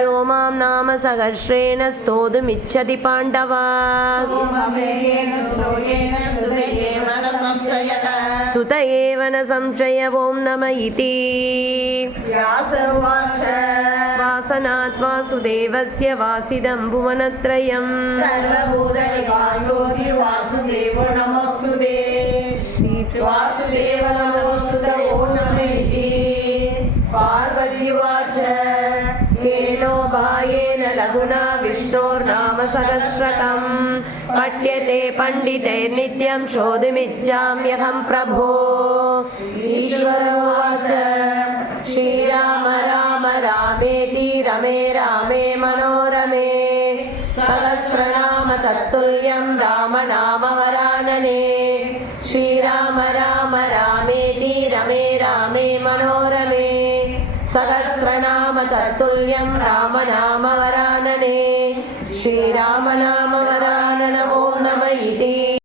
यो मां नाम सहस्रेण स्तोतुमिच्छति पाण्डव स्तुत एव न संशय ॐ नम इति वासनात् वासुदेवस्य वासिदं भुवनत्रयं वासुदेवो नमोस्तुते वासुदेव नमोस्तुते ॐ नमः इति पार्वतीवाच केनो भायेन लघुना विष्णोर्नाम सहस्रकं पठ्यते पण्डितैर्नित्यं शोधुमिच्छाम्यहं प्रभो ईश्वर उवाच श्रीराम राम रामेति रमे रामे मनोरमे सहस्रनाम तत्तुल्यं राम नाम वरानने श्रीराम राम रामेति रमे रामे मनोरमे सहस्रनाम तत्तुल्यं राम नाम वरानने श्रीराम नाम वरानन ॐ नम इति।